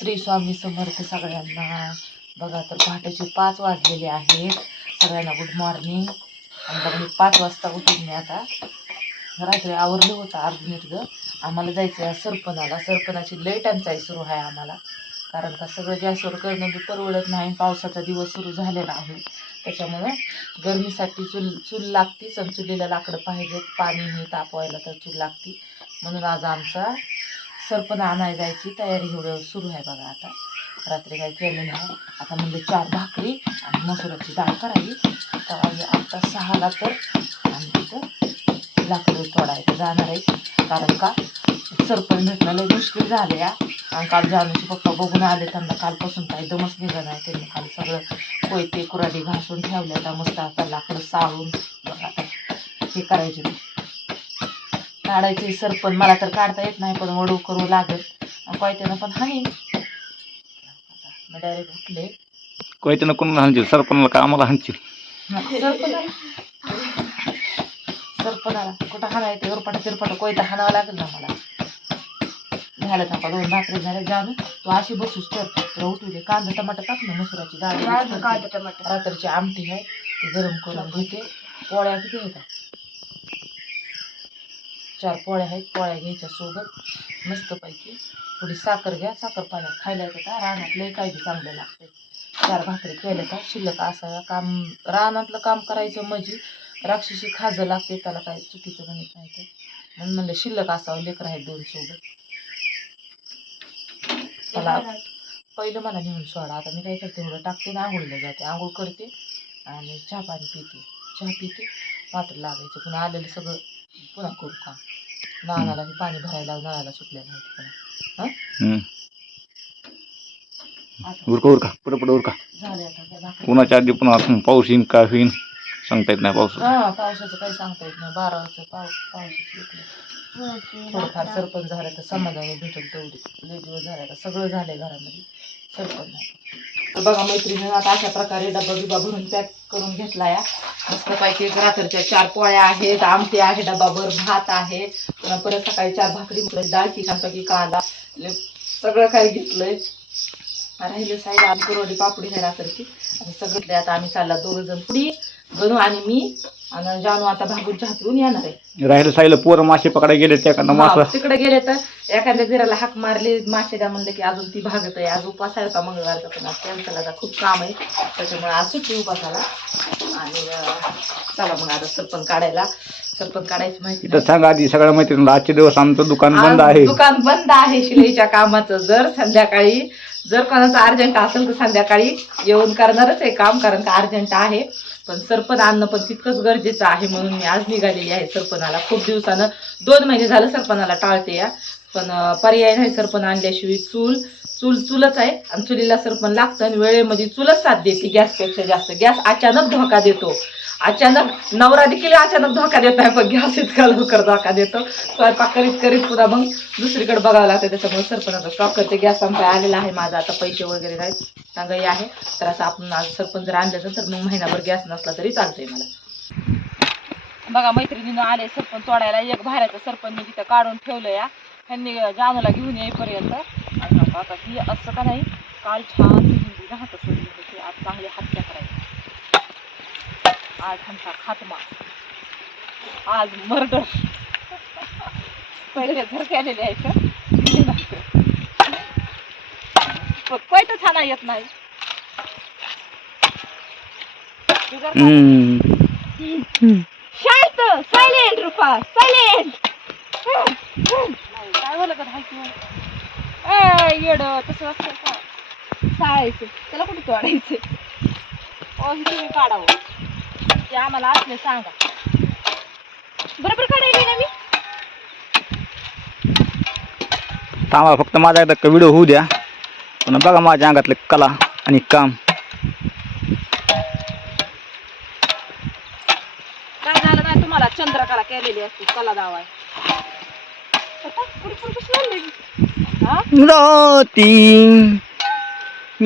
श्री स्वामी समर्थ सगळ्यांना. बघा तर पहाटेचे 5 वाजलेले आहेत. सगळ्यांना गुड मॉर्निंग. आणि बघा मी 5 वाजता उठून मी आता रात्री आवरलं होतं अर्धनिर्ग. आम्हाला जायचं आहे सरपणाला. सरपणाची लई टंचाई सुरू आहे आम्हाला, कारण का सगळं गॅसवर करणं बी परवडत नाही. पावसाचा दिवस सुरू झालेला आहे, त्याच्यामुळं गरमीसाठी चूल लागतीच आणि चुलीला लाकडं पाहिजेत. पाणी हे तापवायला तर चूल लागती. म्हणून आज आमचा सरपण आणायला जायची तयारी एवढं सुरू आहे. बघा आता रात्री काही केलं नाही. आता म्हणजे 4 भाकरी आणि मसुराची डाळ करावी. तर आता 6ला तर आम्ही तिथं लाकडं तोडायला जाणार आहे, कारण का सरपण भेटणं लई मुश्किल झालं या. आणि काल जानूचे पप्पा बघून आले, त्यांना कालपासून काही दमच निघा नाही. त्यांनी काल सगळं कोयते कुराडी घासून ठेवले. आता मस्त आता लाकडं साळून बघा आता हे करायचे, काढायचे सरपण. मला तर काढता येत नाही, पण वडू करू लागत. कोयत्यानं पण हानी मी डायरेक्ट उठले. कोयत्यानं कोण हाणतील? सरपणाला का आम्हाला हाणतील? सरपणाला कुठं हाणायचं? उरपाटा तिरपाटा कोयता हाणावं लागेल ना मला. झालं का 2 भाकरी झाल्या. जाणू तू अशी बसूच तर उठू दे. कांदा टमाटर टाक ना, मसुराची डाळ, कांदा टमाटर, रात्रीची आमटी आहे ती गरम करून घेते. पोळ्या किती आहेत? 4 पोळ्या आहेत. पोळ्या घ्यायच्या सोबत मस्तपैकी. थोडी साखर घ्या. साखर पाण्यात खायला येतं का? रानात लई काही बी चांगलं लागते. 4 भाकरी केल्या का शिल्लक असाव्या. काम रानातलं काम करायचं म्हणजे राक्षसी खाजं लागते, त्याला काही चुकीचं म्हणत नाही. तर म्हणून म्हणलं शिल्लक असावं. लेकरं आहेत 2 सोबत. त्याला पहिलं मला नेऊन सोडा. आता मी काय करते, एवढं टाकते ना, आंघोळीला जाते, आंघोळ करते आणि चहा पाणी पिते. चहा पिते, पात्र लागायचं. पुन्हा आलेलं सगळं पुन्हा करू काम. नानाला हे पाणी भरायला नळाला सुटलेलं आहे पुन्हा. उरका पुढे उरका. झाले आता त्या भाकरी. उन्हाच्या आधी पुन्हा पाऊस येईन का होईन सांगता येत नाही. पावसाचं काही सांगता येत नाही. 12 वाजता पावसाचं थोडंफार सरपण झालं तर समाधानी भेटेल तेवढी. लई दिवस झाले आता सगळं झालंय घरामध्ये, सरपण नाही. तर बघा मैत्रिणीनं आता अशा प्रकारे डबा बिबा भरून पॅक करून घेतला या. मस्तपैकी रात्रीच्या 4 पोळ्या आहेत, आमटी आहे, डबाभर भात आहे, पुन्हा परत सकाळी 4 भाकरी, डाळ, छानपैकी कांदा, सगळं काही घेतलंय. राहिलं साईड आम्ही कुरवडी पापडी आहे रात्रीची. आणि सगळं आता आम्ही चालला 2 जण, पुढी गणू आणि मी. आणि जानू आता भागून चहा पिऊन येणार आहे. राहिलं साईला पोरं मासे पकडायला गेले, त्या मासा तिकडे गेले तर एखाद्या दिराला हाक मारली मासे द्या म्हणलं की अजून ती भागत आहे. आज उपास आहे का मंगळवारचा, पण आज त्यांचा खूप काम आहे, त्याच्यामुळे आज सुट्टी उपासाला. आणि चला मग आता सरपण काढायला. सरपण काढायची माहिती सांगा आधी सगळ्या मैत्रिणीला. आजचे दिवस आमचं दुकान बंद आहे. दुकान बंद आहे शिलाईच्या कामाचं. जर कोणाचं अर्जंट असेल तर संध्याकाळी येऊन करणारच आहे काम, कारण का अर्जंट आहे. पण सरपण आणणं पण तितकंच गरजेचं आहे, म्हणून मी आज निघालेली आहे सरपणाला. खूप दिवसानं 2 महिने झालं सरपणाला टाळते या, पण पर्याय नाही. सरपण आणल्याशिवाय चूलच आहे आणि चुलीला सरपण लागतं. आणि वेळेमध्ये चूलच साथ देते गॅसपेक्षा जास्त. गॅस अचानक धोका देतो. अचानक नवरा देखील अचानक धोका देत नाही, पण गॅस इतका लवकर धोका देतो. स्वयंपाक करीत पुन्हा मग दुसरीकडे बघावं लागतं. त्याच्यामुळे सरपणाचा स्टॉक करते. गॅस संपाय आलेला आहे माझा आता. पैसे वगैरे नाहीत, सांगाई आहे. तर असं आपण आज सरपण जर आणलं तर मग महिनाभर गॅस नसला तरी चालतंय मला. बघा मैत्रिणीनं आले सरपण तोडायला. एक भाऱ्याचं सरपण मी तिथं काढून ठेवलं या. त्यांनी जानूला घेऊन येईपर्यंत. आणि आता ही असं का नाही, काल छान राहत सोडली होती. आज चांगले हत्या करायची. आज आमचा खात्मा, आज मर्डर. पहिले घर केलेले आहेत, कोयता छान येत नाही. शांत, सायलेंट रुपा, सायलेंट. काय बोल का येड तसं असतं का? साळायचं त्याला कुठे तोडायचं? तुम्ही काढावं ते आम्हाला असले सांगा. बरोबर काढायला ना मी. आम्हाला फक्त माझा एकदा व्हिडिओ होऊ द्या, पण बघा माझ्या अंगातले कला आणि काम. काय झालं नाही तुम्हाला? चंद्रकला केलेली असते, कला दावाय.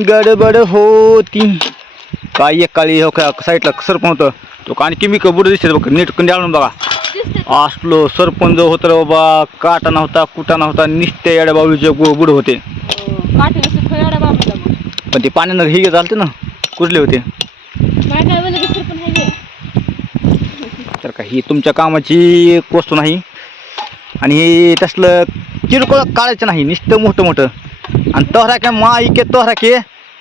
गडबड होती काय एकाळी हो का साईडला सरपण होतं तो आणखी मी बुड दिसते बघ. नीट डाळून बघा. असलो सरपंच होतं रे बाबा. काटा नव्हता, कुटा नव्हता, निस्त्या येड्या बावळीचे बुड होते. काठी नसते खरं एवढ्या बाबू लागू पण ते पाण्यानं हे चालते ना कुजले होते. काय काय म्हणलं दुसरं पण आहे तर का ही तुमच्या कामाची एक वस्तू नाही. आणि हे तसलं किरकोळ काढायचं नाही, नुसतं मोठं मोठं. आणि तोहरा के मा इके तोहरा के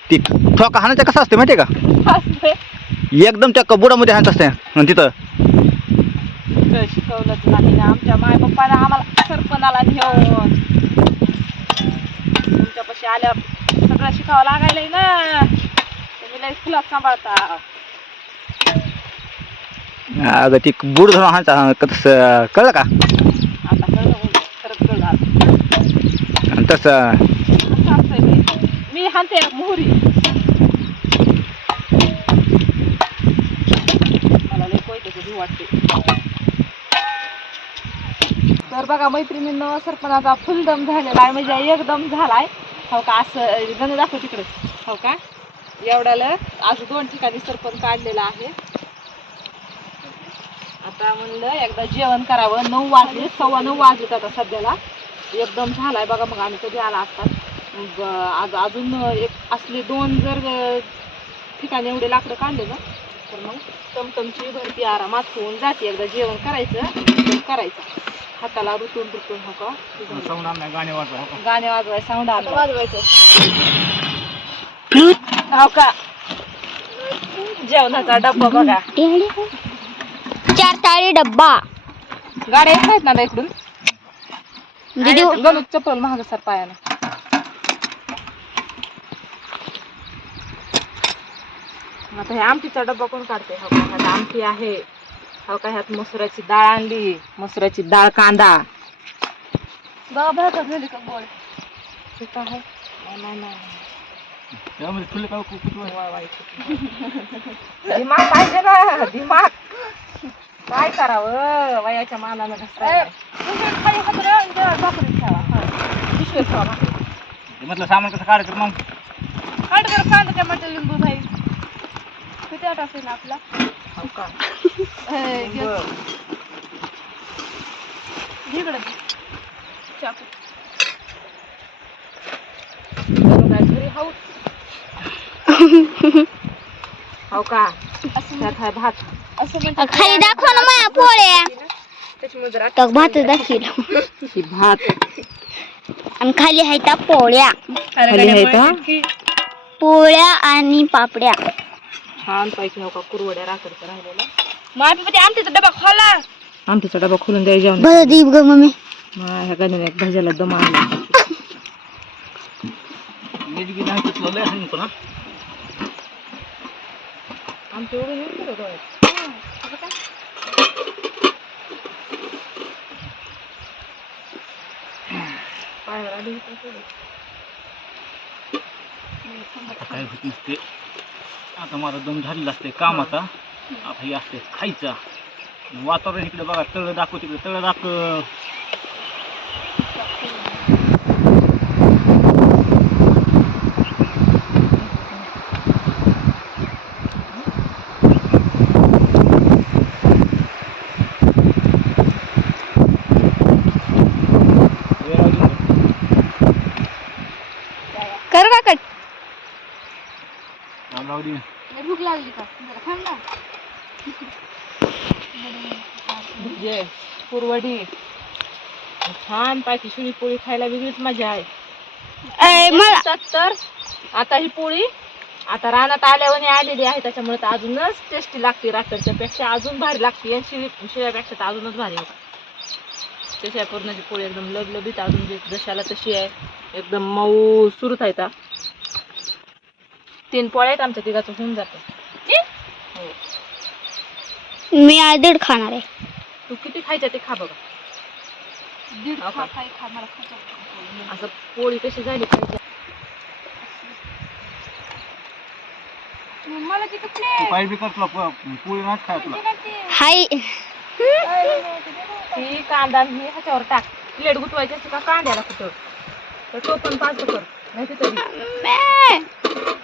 ती ठोका हाणायचं कसं असते माहिती आहे का? एकदम त्या बुडामध्ये हाणत असते आणि तिथं शिकवलंच नाही ना आमच्या माय पप्पाला आम्हाला सरपणाला घेऊन तुमच्यापाशी आल्या सगळं शिकावं लागायलंय ना. तुम्ही लय फुलात सांभाळता. अगं ती बुड धरून हाणायचं कसं कळलं का? आता कळलं खरंच कळलं आता. आणि तसं असं असतंय मी हाणते मोहरी. मला लय कोयत्याचं भीव वाटते. तर बघा मैत्रिणींनो सरपणाचा फुलदम झालेला आहे म्हणजे एकदम झालाय. हो का असं जण दाखव तिकडे. हो का एवढ्याला आज 2 ठिकाणी सरपण काढलेला आहे. आता म्हणलं एकदा जेवण करावं. 9 वाजले 9:15 वाजलेत आता सध्याला. एकदम झालाय बघा. मग आम्ही कधी आला असतात आज अजून एक असले 2 जर ठिकाणी एवढे लाकडं काढले ना तर मग टमटमची भरती आरामात होऊन जाते. एकदा जेवण करायचं हाताला रुतून हो का गाणे वाजवाय साऊंड वाजवायचं हो का. जेवणाचा डब्बा बघा 4 ताळी डब्बा. गाड्या येत नाहीत ना इकडून. गणूच चप्पल महाग सर पायाला. आता हे आमटीचा डब्बा कोण काढते? हो का ह्यात आमटी आहे. हो का ह्यात मसुराची डाळ आणली. मसुराची डाळ कांदा झाली का बोल हे काय आहे? दिमाग पाहिजे ना दिमाग. काय करावं वयाच्या मानानं म्हटलं सामान कसं काढायचं मग कांदा टमाटर लिंबू भाई किती आठ असेल आपला. हो का इकडं चाकू घरी हाऊ हो का त्यात आहे भात. असं म्हणतात खाली दाखव ना माझ्या पोळ्या. त्याच्यामुळे तर भात दाखील ही भात आणि खाली आहे त्या पोळ्या. खाली आहे का पोळ्या आणि पापड्या छान पैकी हो का कुरवड्या राखडचं राहिलेला. मग आमटीचा डबा खोला. आमटीचा डबा खोलून द्यायचा जेवण. बरं दीप ग मम्मी. ह्या गाण्याने एक भाज्याला दम आणला. आमची उभी येऊन गेलो पायावर आली काय होत नसते. आता माझा दम झालेला असते कामाचा. आता हे असते खायचा. वातावरण इकडे बघा तळ दाखव तिकडे तळ दाखव. कर का कट. भूक लागली का भजे कुरवडी छान पायची शिळी पोळी खायला वेगळीच मजा आहे. मला तर आता ही पोळी आता रानात आल्यावर आलेली आहे त्याच्यामुळे तर अजूनच टेस्टी लागते. रात्रीच्या पेक्षा अजून भारी लागते. शिळ्यापेक्षा तर अजूनच भारी होता. तशा पूर्णाची पोळी एकदम लबलबीत अजून जशाला तशी आहे. एकदम मऊ सुरूच आहे. 3 पोळ्या आहेत आमच्या तिघाचं होऊन जातं. मी आज 1.5 खाणार आहे. तू किती खायच्या ते खा बघा. 1.5 खा मला असं पोळी कशी झाली पाहिजे. मला ती कुठली पाय बी कसला पोळी नाही खाय तुला. हाय ही कांदा ही ह्याच्यावर टाक. प्लेट गुटवायची असते का कांद्याला कुठं तर टोपण पाच कर नाही तिथं.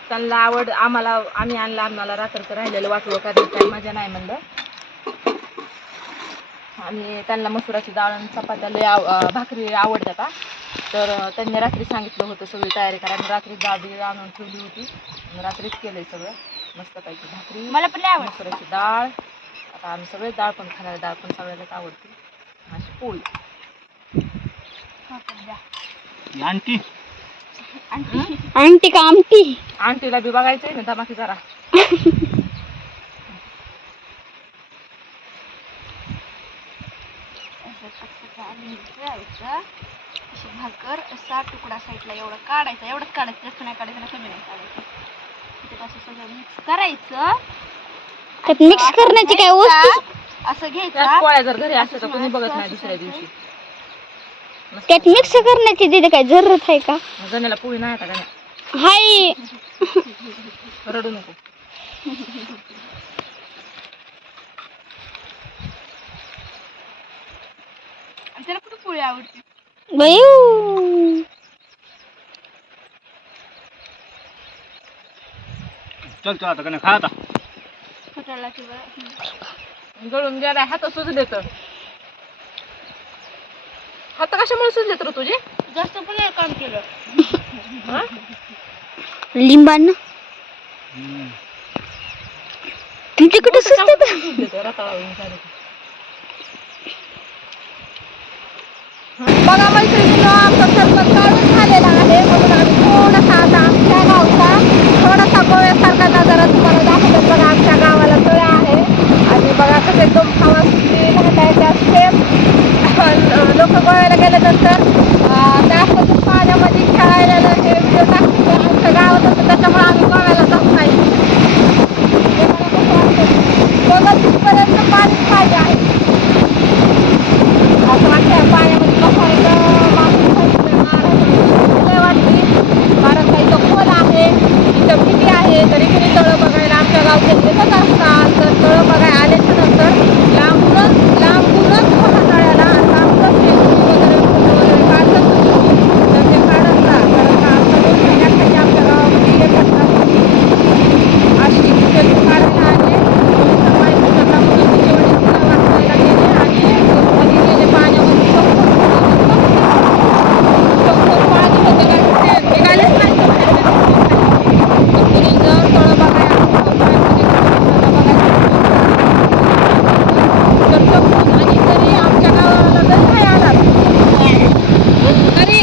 त्यांना आवड आम्ही आणलं आम्हाला रात्रचं राहिलेलं वाटवं कारण काही मजा नाही म्हणलं. आणि त्यांना मसुराची डाळ आणि चपात्या लय भाकरी आवडतात. तर त्यांनी रात्री सांगितलं होतं सगळी तयारी करा. मी रात्री डाळ आणून ठेवली होती. मी रात्रीच केलंय सगळं. मस्त पैकी भाकरी, मला पण लय आवडतं. मसुराची डाळ. आता आम्ही सगळे डाळ पण खाणार. डाळ पण सगळ्यालाच आवडते. अशी पोळी. आणखी आमटी का आमटी? आंटीला बी बघायचंय ना धमाकी जरा. अशी भाकर असा तुकडा साईडला एवढं काढायचं. एवढंच काढायचं, जास्त नाही काढायचं, कमी नाही काढायचं. त्यात असं सगळं मिक्स करायचं. त्यात मिक्स करण्याची काय वस्तू असं त्यात घ्यायचं. पोळ्या जर घरी असल्या तर कोणी बघत नाही दुसऱ्या दिवशी. त्यात मिक्स करण्याची तिथे काय जरूरत आहे का? गण्याला पोळी नाही आता गण्या. हाय रडू नको. त्याला कुठे पोळी आवडते बाई? चल चल आता खा आता. गळून गेलाय. हात सुजले तर हात कशामुळे सुजले तर तुझे? जास्त पण नाही काम केलं. लिंबानं तुमच्याकडे सुचते बघा मैत्रिणीनं आमचा सरपंच काढून झालेला आहे. म्हणून आम्ही थोडासा आता आमच्या गावचा थोडासा गोव्यासारखा नजारा तुम्हाला दाखवतो. बघा आमच्या गावाला तळे आहे आणि बघा कसं एकदम हवा सुटली राहत आहे. लोक गोव्याला गेल्यानंतर त्या पाण्यामध्ये खेळायला हे व्हिडिओ टाकतो आमच्या गावात असतं. त्याच्यामुळे आम्ही गोव्याला जात नाही. बघत तिथपर्यंत पाणी पाहिजे आहे असं वाटतं. पाण्यामध्ये बसायचं वाटते. कारण काही इथं खोल आहे, इथं भीती आहे. तरी कुणी तळं बघायला आमच्या गावचे येतच असतात. तर तळं बघायला आल्याच्या नंतर लांबूनच बघा तळ्याला आणि लांबूनच ते वगैरे काढतात. तर ते काढत ना कारण आमच्या 2 महिन्याखाली आमच्या गावामध्ये येत असतात. अशी सेल्फी काढायला आले. माहिती करता म्हणून तिथे वाचायला गेले आणि मध्ये गेले पाण्यामध्ये. पाणी होते काय निघालेच नाही. तुम्ही जर तळं बघायला तर चपून आणि तरी आमच्या गावाला जर नाही आलात तरी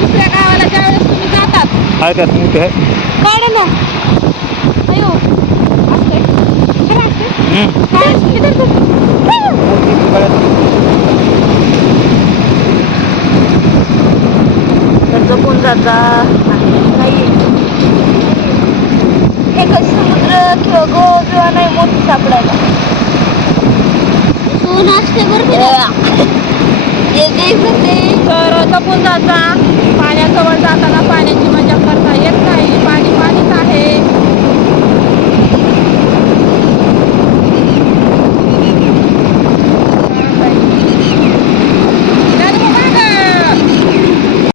दुसऱ्या गावाला ज्यावेळेस तुम्ही जातात काय त्यात मोठे आहे. काढ ना. अयो असते काय असते तर जपून जाता नाही. एक समुद्र किंवा गोवा नाही मोठी सापडायला. सोन असते बरोबर. तर जपून जाता. पाण्याचं